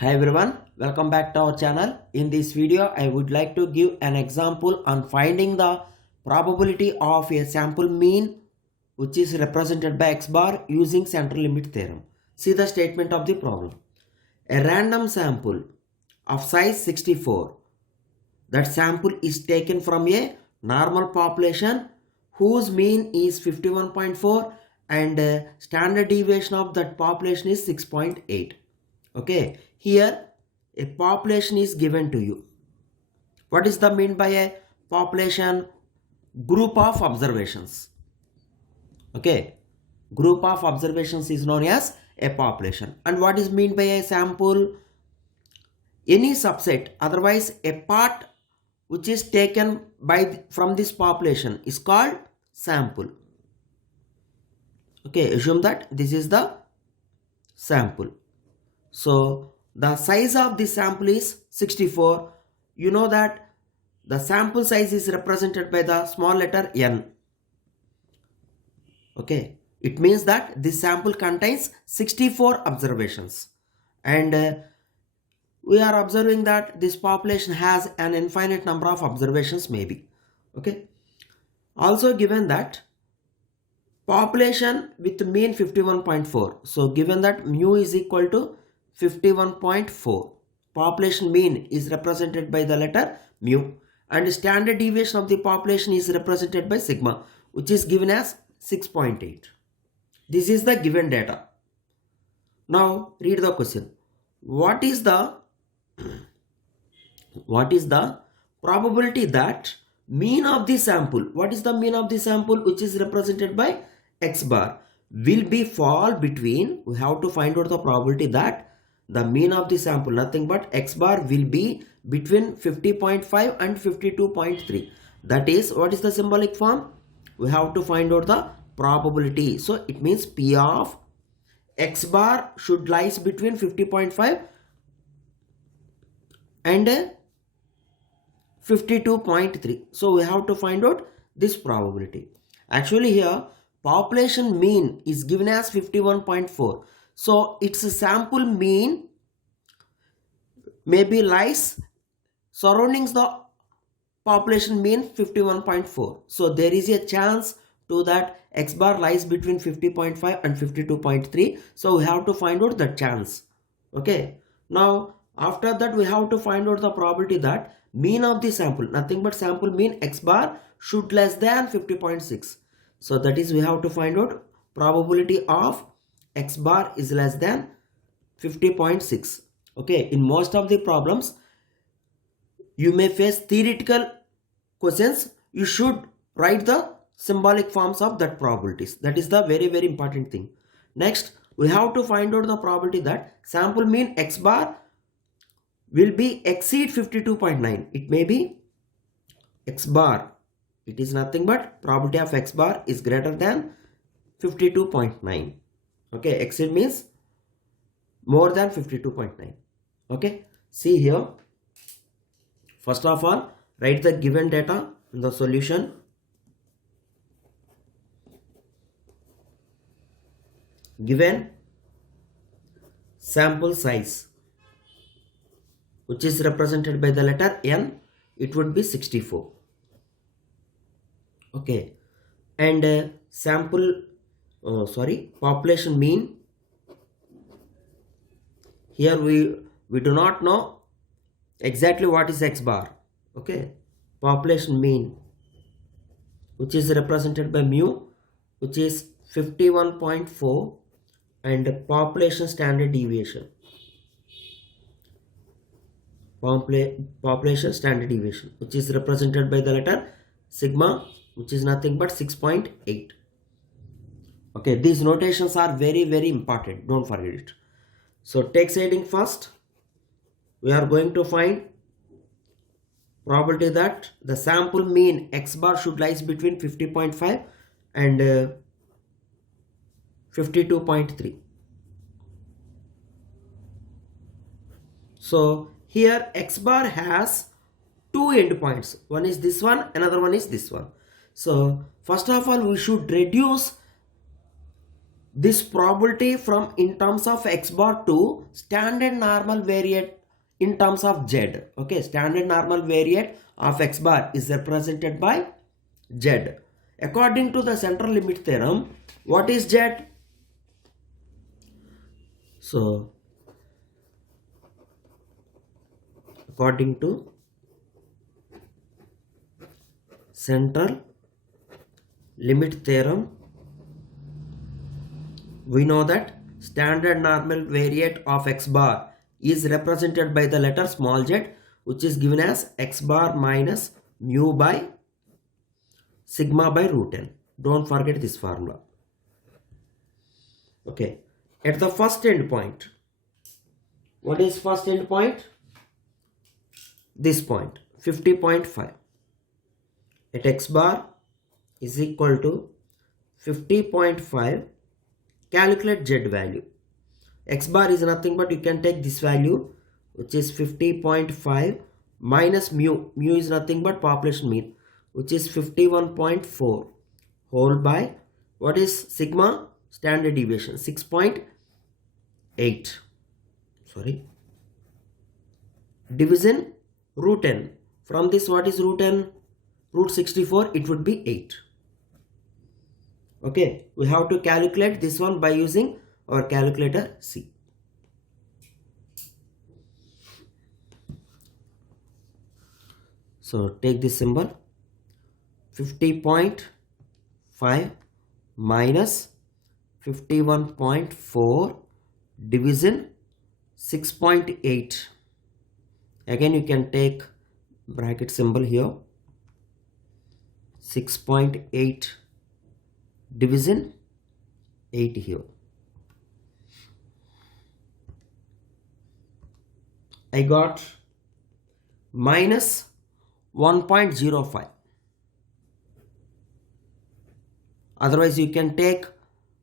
Hi everyone, welcome back to our channel. In this video, I would like to give an example on finding the probability of a sample mean which is represented by x bar using central limit theorem. See the statement of the problem. A random sample of size 64. That sample is taken from a normal population whose mean is 51.4 and standard deviation of that population is 6.8. Okay, here a population is given to you. What is the mean by a population? Group of observations. Okay, group of observations is known as a population. And what is mean by a sample? Any subset, otherwise a part which is taken from this population is called sample. Okay, assume that this is the sample. So the size of the sample is 64. You know that the sample size is represented by the small letter n. Okay, it means that this sample contains 64 observations, and we are observing that this population has an infinite number of observations maybe. Okay, also given that population with mean 51.4. So given that mu is equal to 51.4. Population mean is represented by the letter mu and standard deviation of the population is represented by sigma, which is given as 6.8. This is the given data. Now read the question. What is the probability that mean of the sample, what is the mean of the sample which is represented by x bar, will be fall between, we have to find out the probability that the mean of the sample, nothing but x bar, will be between 50.5 and 52.3. That is, what is the symbolic form? We have to find out the probability. So it means P of x bar should lies between 50.5 and 52.3. So we have to find out this probability. Actually here population mean is given as 51.4. So its sample mean maybe lies surroundings the population mean 51.4. So there is a chance to that x bar lies between 50.5 and 52.3. So we have to find out the chance. Okay. Now after that we have to find out the probability that mean of the sample, nothing but sample mean x bar should less than 50.6. So that is, we have to find out probability of x bar is less than 50.6. Okay, in most of the problems you may face theoretical questions. You should write the symbolic forms of that probabilities. That is the very important thing. Next, we have to find out the probability that sample mean x bar will be exceed 52.9. It may be x bar, it is nothing but probability of x bar is greater than 52.9. okay, exceed means more than 52.9. okay, see here, first of all write the given data in the solution. Given sample size which is represented by the letter n, it would be 64. okay, and population mean, here we do not know exactly what is x bar. okay, population mean which is represented by mu, which is 51.4, and population standard deviation, population standard deviation, which is represented by the letter sigma, which is nothing but 6.8. okay, these notations are very important, don't forget it. So take shading first. We are going to find probability that the sample mean x bar should lies between 50.5 and 52.3. so here x bar has two endpoints. One is this one, another one is this one. So first of all we should reduce this probability from in terms of x bar to standard normal variate in terms of z. Okay, standard normal variate of x bar is represented by z. According to the central limit theorem, what is z? So according to central limit theorem, we know that standard normal variate of x bar is represented by the letter small z, which is given as x bar minus mu by sigma by root n. Don't forget this formula. Okay, at the first endpoint, what is first endpoint? This point, 50.5. At x bar is equal to 50.5. Calculate z value. X bar is nothing but you can take this value, which is 50.5 minus mu. Mu is nothing but population mean, which is 51.4 whole by what is sigma? Standard deviation 6.8. Sorry. Division root n. From this, what is root n? Root 64, it would be 8. Okay, we have to calculate this one by using our calculator C. So take this symbol, 50.5 minus 51.4 division 6.8. Again you can take bracket symbol here, 6.8 division 8 here. I got minus 1.05. Otherwise you can take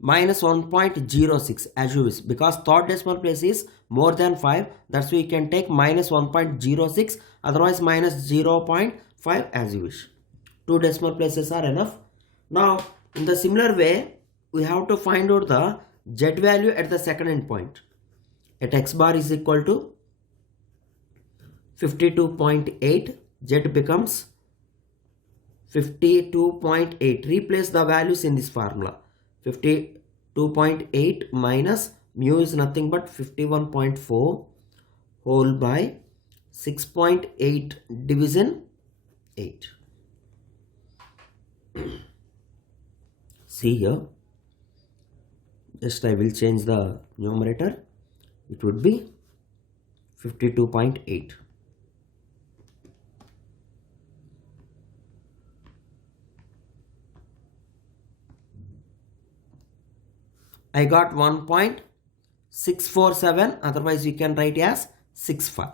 minus 1.06 as you wish, because third decimal place is more than 5. That's why you can take minus 1.06, otherwise minus 0.5 as you wish. 2 decimal places are enough. Now in the similar way, we have to find out the z value at the second endpoint. At x bar is equal to 52.8, z becomes 52.8. Replace the values in this formula. 52.8 minus mu is nothing but 51.4 whole by 6.8 division 8. See here, just I will change the numerator. It would be 52.8. I got 1.647, otherwise you can write as 65.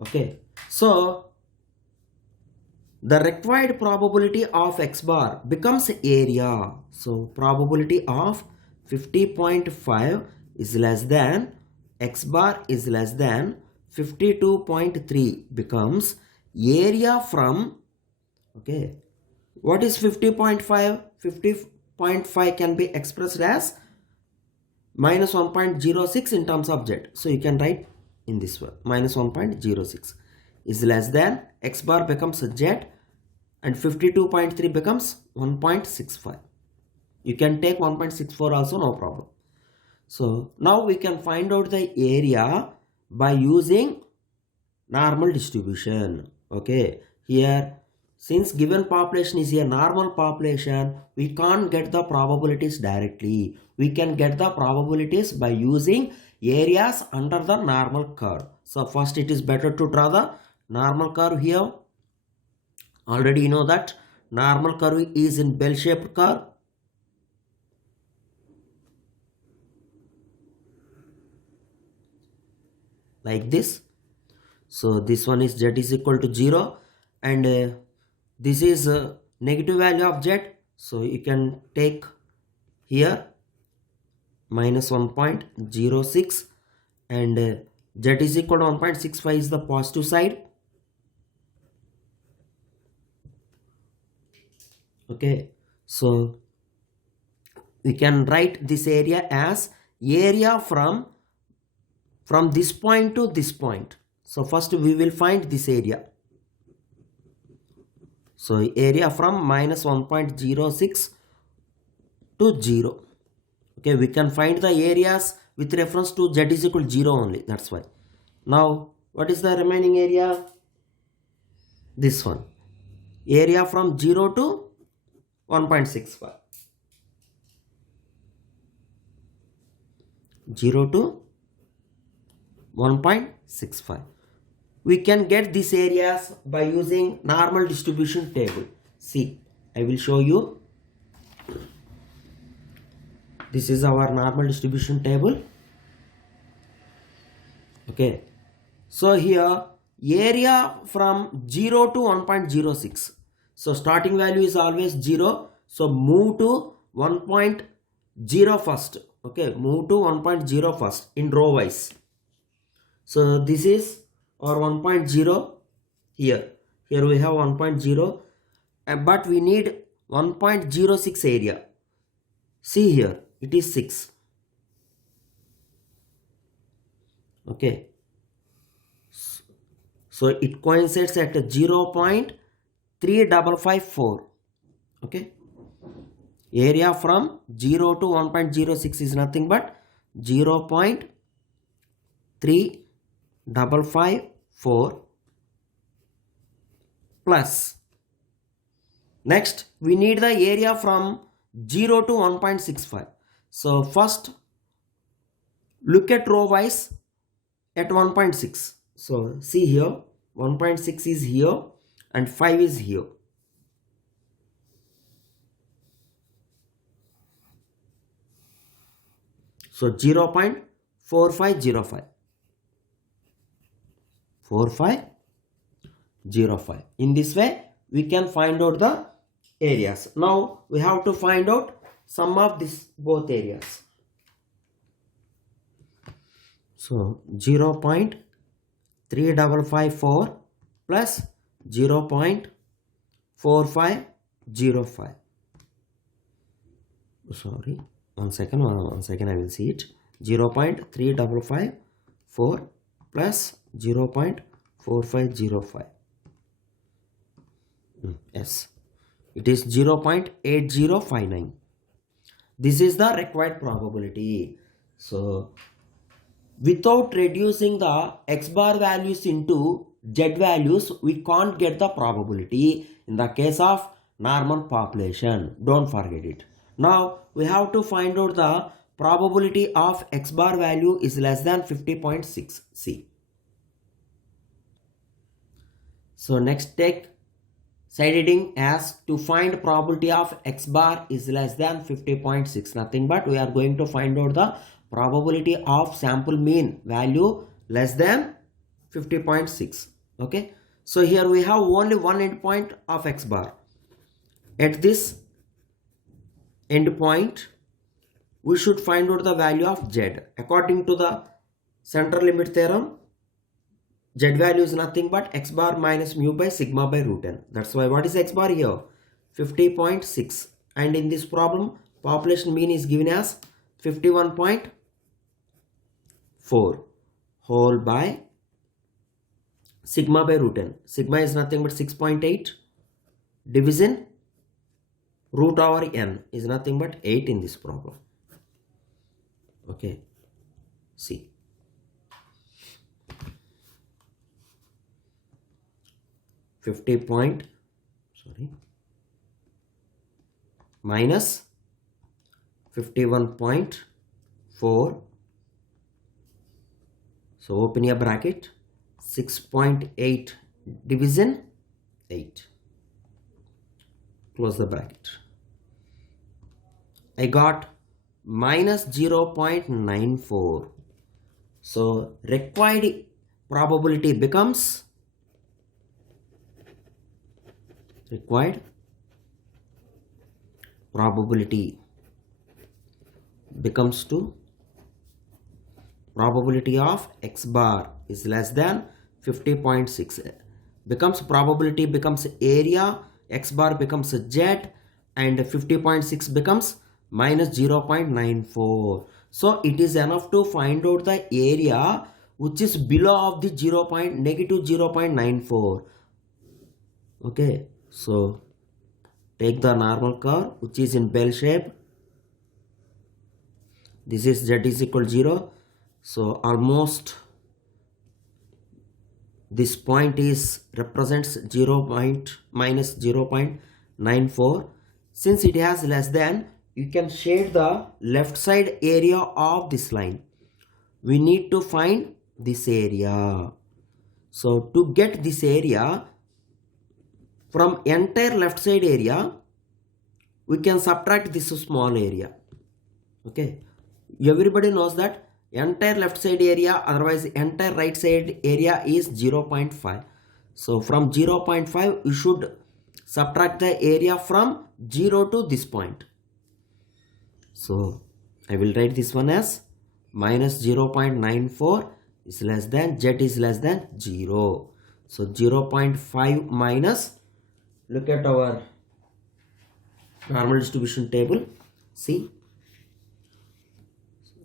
Okay, so the required probability of x bar becomes area. So probability of 50.5 is less than x bar is less than 52.3 becomes area from, okay, what is 50.5? 50.5 can be expressed as minus 1.06 in terms of z. So you can write in this way, minus 1.06 is less than x bar becomes z and 52.3 becomes 1.65. You can take 1.64 also, no problem. So now we can find out the area by using normal distribution. Okay, here since given population is a normal population, we can't get the probabilities directly. We can get the probabilities by using areas under the normal curve. So first it is better to draw the normal curve here. Already you know that normal curve is in bell-shaped curve. Like this. So this one is z is equal to 0 and this is a negative value of z. So you can take here minus 1.06 and z is equal to 1.65 is the positive side. Okay, so we can write this area as area from this point to this point. So first we will find this area. So area from minus 1.06 to 0. Okay, we can find the areas with reference to z is equal to 0 only. That's why. Now, what is the remaining area? This one. Area from 0 to 1.65. 0 to 1.65. We can get these areas by using normal distribution table. See, I will show you. This is our normal distribution table. Okay. So here area from 0 to 1.06. So starting value is always 0. So move to 1.0 first. Okay, move to 1.0 first in row wise. So this is our 1.0 here. Here we have 1.0, but we need 1.06 area. See here, it is 6. Okay. So it coincides at 0.3554. Okay. Area from 0 to 1.06 is nothing but 0.3554 plus. Next, we need the area from 0 to 1.65. So first, look at row wise at 1.6. So see here, 1.6 is here and 5 is here. So 0.4505. 4505. In this way, we can find out the areas. Now we have to find out sum of this both areas. So 0.3554 plus 0.4505. Sorry, one second, I will see it. 0.3554 plus 0.4505. Yes, it is 0.8059. This is the required probability. So without reducing the x bar values into z values, we can't get the probability in the case of normal population. Don't forget it. Now we have to find out the probability of x bar value is less than 50.6. See. So next, take side heading as to find probability of x bar is less than 50.6. Nothing but we are going to find out the probability of sample mean value less than 50.6. Okay. So here we have only one endpoint of x bar. At this endpoint, we should find out the value of z. According to the central limit theorem, z value is nothing but x bar minus mu by sigma by root n. That's why what is x bar here? 50.6. And in this problem, population mean is given as 51.4 whole by sigma by root n. Sigma is nothing but 6.8 division root over n is nothing but 8 in this problem. Okay. See. Minus 51.4. So open your bracket. 6.8 division 8. Close the bracket. I got minus 0.94. So required probability becomes to probability of x bar is less than 50.6. Probability becomes area, x bar becomes z, and 50.6 becomes minus 0.94. So it is enough to find out the area which is below of the negative 0.94. Okay, so take the normal curve which is in bell shape. This is z is equal to 0. So almost this point is represents minus 0.94. Since it has less than, you can shade the left side area of this line. We need to find this area. So to get this area, from entire left side area, we can subtract this small area. Okay, everybody knows that entire left side area, otherwise entire right side area is 0.5. So from 0.5 you should subtract the area from 0 to this point. So I will write this one as minus 0.94 is less than, z is less than 0. So 0.5 minus, look at our normal distribution table, see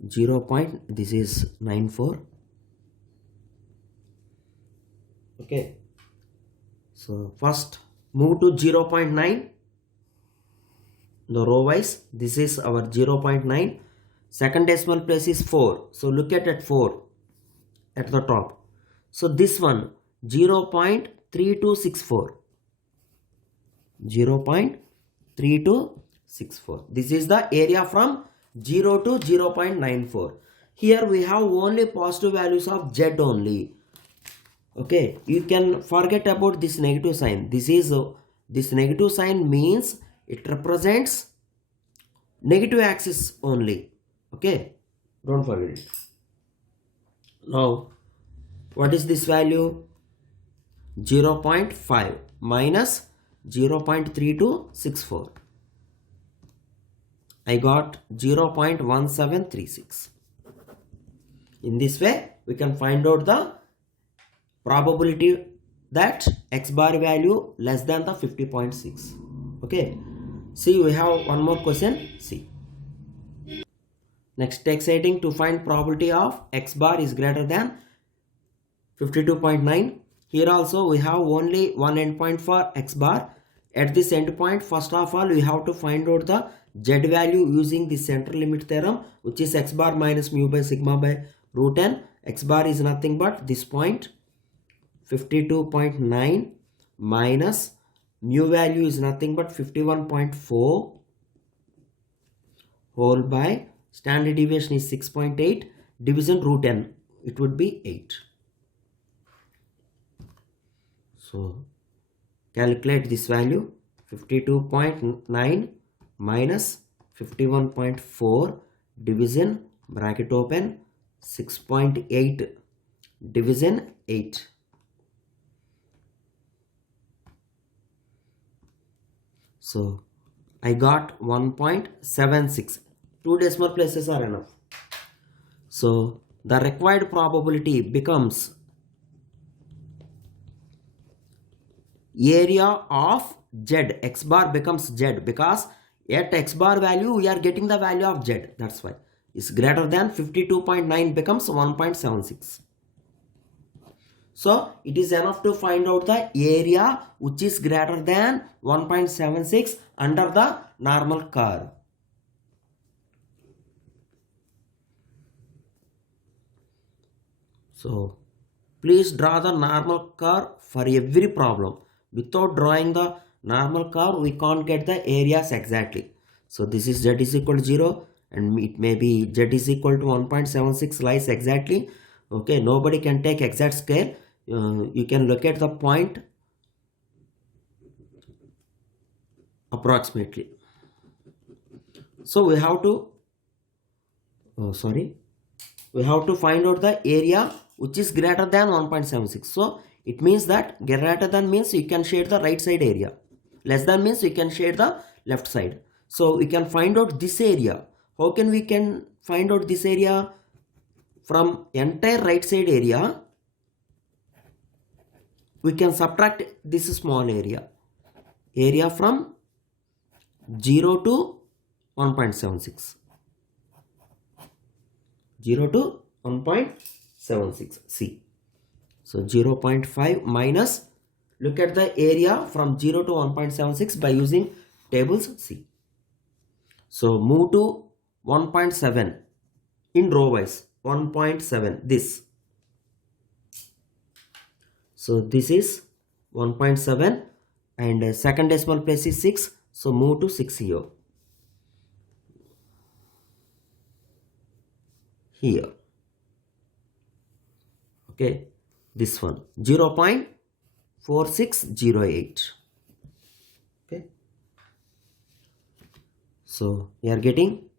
0. This is 94. Okay, so first move to 0.9, the row wise. This is our 0.9. Second decimal place is 4. So look at 4 at the top. So this one 0.3264. 0.3264. This is the area from 0 to 0.94. Here we have only positive values of z only. Okay, you can forget about this negative sign. This negative sign means it represents negative axis only. Okay, don't forget it. Now what is this value? 0.5 minus 0.3264. I got 0.1736. In this way we can find out the probability that x bar value less than the 50.6. Okay, see, we have one more question. See, next exciting to find probability of x bar is greater than 52.9. Here also we have only one endpoint for x bar. At this endpoint, first of all we have to find out the z value using the central limit theorem, which is x bar minus mu by sigma by root n. X bar is nothing but this point 52.9 minus mu value is nothing but 51.4 whole by standard deviation is 6.8 division root n, it would be 8. So calculate this value, 52.9 minus 51.4 division bracket open 6.8 division 8. So I got 1.76. Two decimal places are enough. So the required probability becomes area of z. X bar becomes z because at x bar value we are getting the value of z. That's why is greater than 52.9 becomes 1.76. So it is enough to find out the area which is greater than 1.76 under the normal curve. So please draw the normal curve for every problem. Without drawing the normal curve, we can't get the areas exactly. So this is z is equal to 0 and it may be z is equal to 1.76 lies exactly. Okay, nobody can take exact scale. You can look at the point approximately. So we have to we have to find out the area which is greater than 1.76. So it means that greater than means you can shade the right side area, less than means you can shade the left side. So we can find out this area. How can we find out this area? From entire right side area we can subtract this small area from 0 to 1.76. 0 to 1.76. C. So 0.5 minus, look at the area from 0 to 1.76 by using tables C. So move to 1.7 in row wise, 1.7 this. So this is 1.7 and second decimal place is 6. So move to 6 here. Here. Okay. This one 0.4608. Okay. So we are getting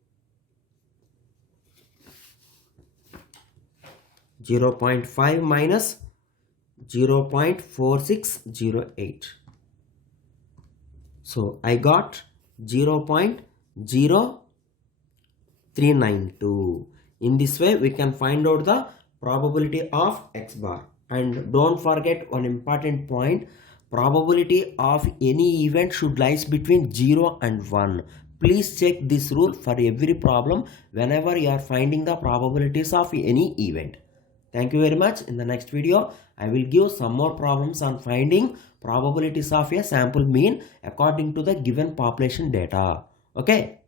0.5 minus 0.4608. So I got 0.0392. In this way we can find out the probability of X bar. And don't forget one important point, probability of any event should lies between 0 and 1. Please check this rule for every problem whenever you are finding the probabilities of any event. Thank you very much. In the next video, I will give some more problems on finding probabilities of a sample mean according to the given population data. Okay.